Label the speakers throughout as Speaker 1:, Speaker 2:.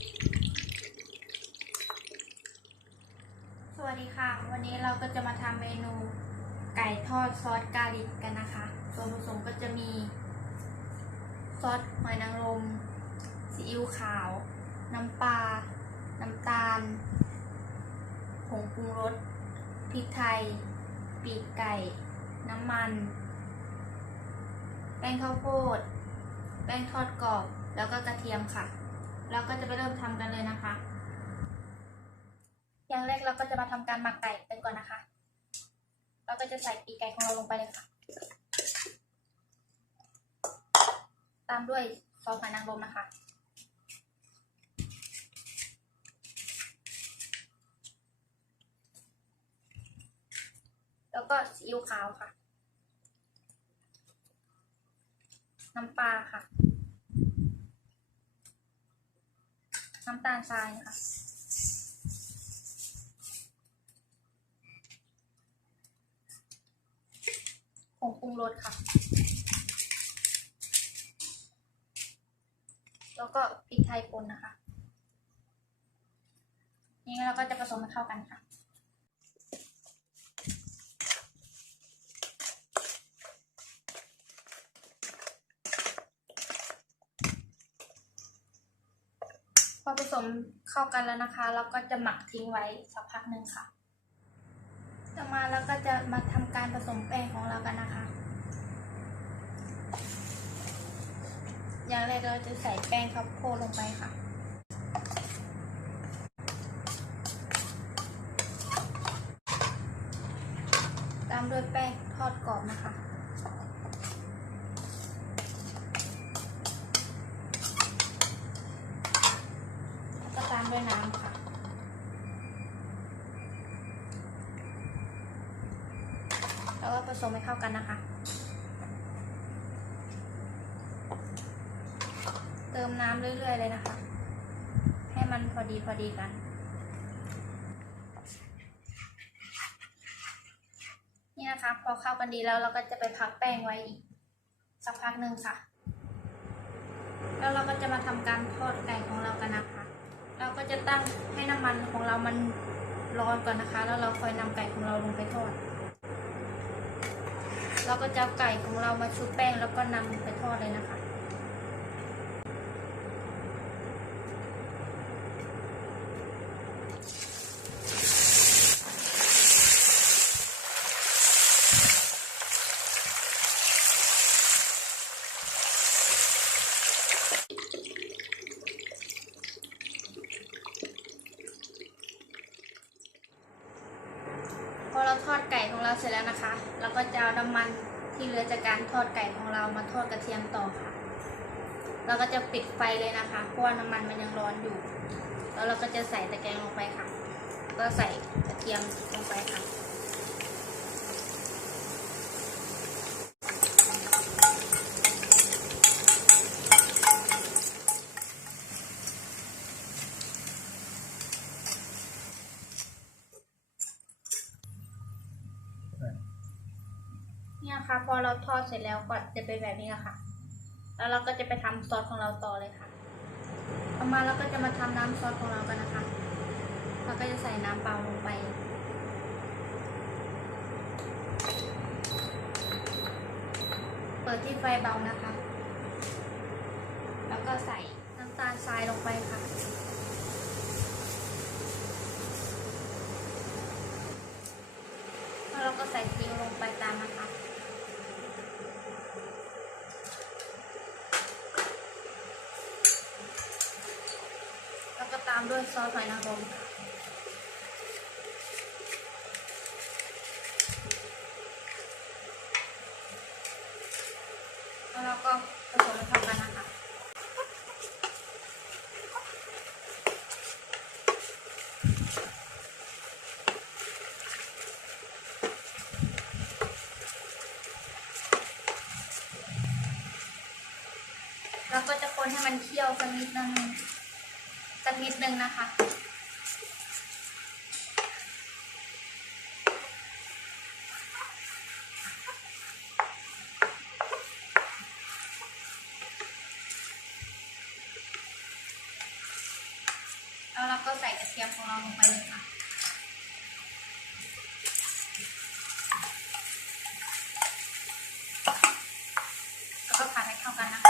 Speaker 1: สวัสดีค่ะ วันนี้เราก็จะมาทำเมนูไก่ทอดซอสกาลิกกันนะคะส่วนผสมก็จะมี ซอสหอยนางรมซีอิ๊วขาว น้ำปลา น้ำตาล ผงปรุงรส พริกไทย ปีกไก่ น้ำมัน แป้งข้าวโพด แป้งทอดกรอบ แล้วก็กระเทียมค่ะ แล้วก็จะไปเริ่มทำกันเลยนะคะ อย่างแรกเราก็จะมาทำการหมักไก่กันก่อนนะคะ เราก็จะใส่ปีกไก่ของเราลงไปเลยค่ะ ตามด้วยซอสหอยนางรมนะคะแล้วก็ซีอิ๊วขาวค่ะ น้ำปลาค่ะ น้ำตาลทรายนะคะผงปรุงรสค่ะ แล้วก็พริกไทยป่นนะคะ นี่เราก็จะผสมให้เข้ากันค่ะ อผสมเข้ากันแล้วนะคะเราก็จะหมักทิ้งไว้สักพักหนึ่งค่ะ ต่อมาเราก็จะมาทำการผสมแป้งของเรากันนะคะ อย่างแรกเราจะใส่แป้งข้าวโพดลงไปค่ะตามด้วยแป้งทอดกรอบนะคะ แล้วก็ตามด้วยน้ำค่ะ แล้วก็ ผสมให้เข้ากันนะคะ เติมน้ำเรื่อย ๆ เลยนะคะ ให้มันพอดีพอดีกันนี่นะคะ พอเข้ากันดีแล้วเราก็จะไปพักแป้งไว้อีกสักพักหนึ่งค่ะ แล้วเราก็จะมาทำการทอดไก่ของเรากันนะคะ เราก็จะตั้งให้น้ำมันของเรามันร้อนก่อนนะคะ แล้วเราค่อยนำไก่ของเราลงไปทอด เราก็จะเอาไก่ของเรามาชุบแป้งแล้วก็นำไปทอดเลยนะคะ พอเราทอดไก่ของ เราเสร็จแล้วนะคะ เราก็จะเอาน้ำมันที่เหลือจากการทอดไก่ของเรามาทอดกระเทียมต่อค่ะ เราก็จะปิดไฟเลยนะคะ เพราะว่าน้ำมันมันยังร้อนอยู่ แล้วเราก็จะใส่ตะแกรงลงไปค่ะ ก็ใส่กระเทียมลงไปค่ะ เนี่ยค่ะ พอเราทอดเสร็จแล้วก็จะเป็นแบบนี้ค่ะ แล้วเราก็จะไปทำซอสของเราต่อเลยค่ะต่อมาเราก็จะมาทำน้ำซอสของเรากันนะคะ เราก็จะใส่น้ำเปล่าลงไปเปิดที่ไฟเบานะคะ แล้วก็ใส่น้ำตาลทรายลงไปค่ะ แล้วเราก็ใส่ซีอิ๊วลงไปตามนะคะ แล้วก็ ตามด้วยซอสหอยนางรมแล้วเราก็ผสมให้เข้ากันนะคะเราก็จะคนให้มันเคี่ยวสักนิดนึง สักนิดนึงนะคะ แล้วเราก็ใส่กระเทียมของเราลงไปเลยค่ะแล้วก็ผัดให้เข้ากันนะคะ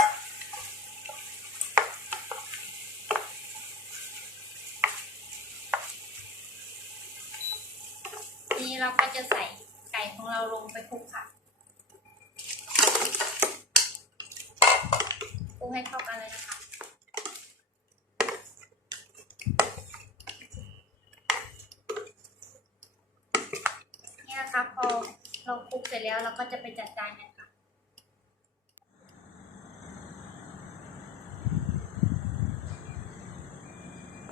Speaker 1: เราก็จะใส่ไก่ของเราลงไปคลุกค่ะคลุกให้เข้ากันเลยนะคะนี่นะคะพอเราคลุกเสร็จแล้วเราก็จะไปจัดจานกันค่ะ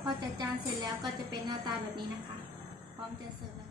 Speaker 1: พอจัดจานเสร็จแล้วก็จะเป็นหน้าตาแบบนี้นะคะ พร้อมจะเสิร์ฟแล้ว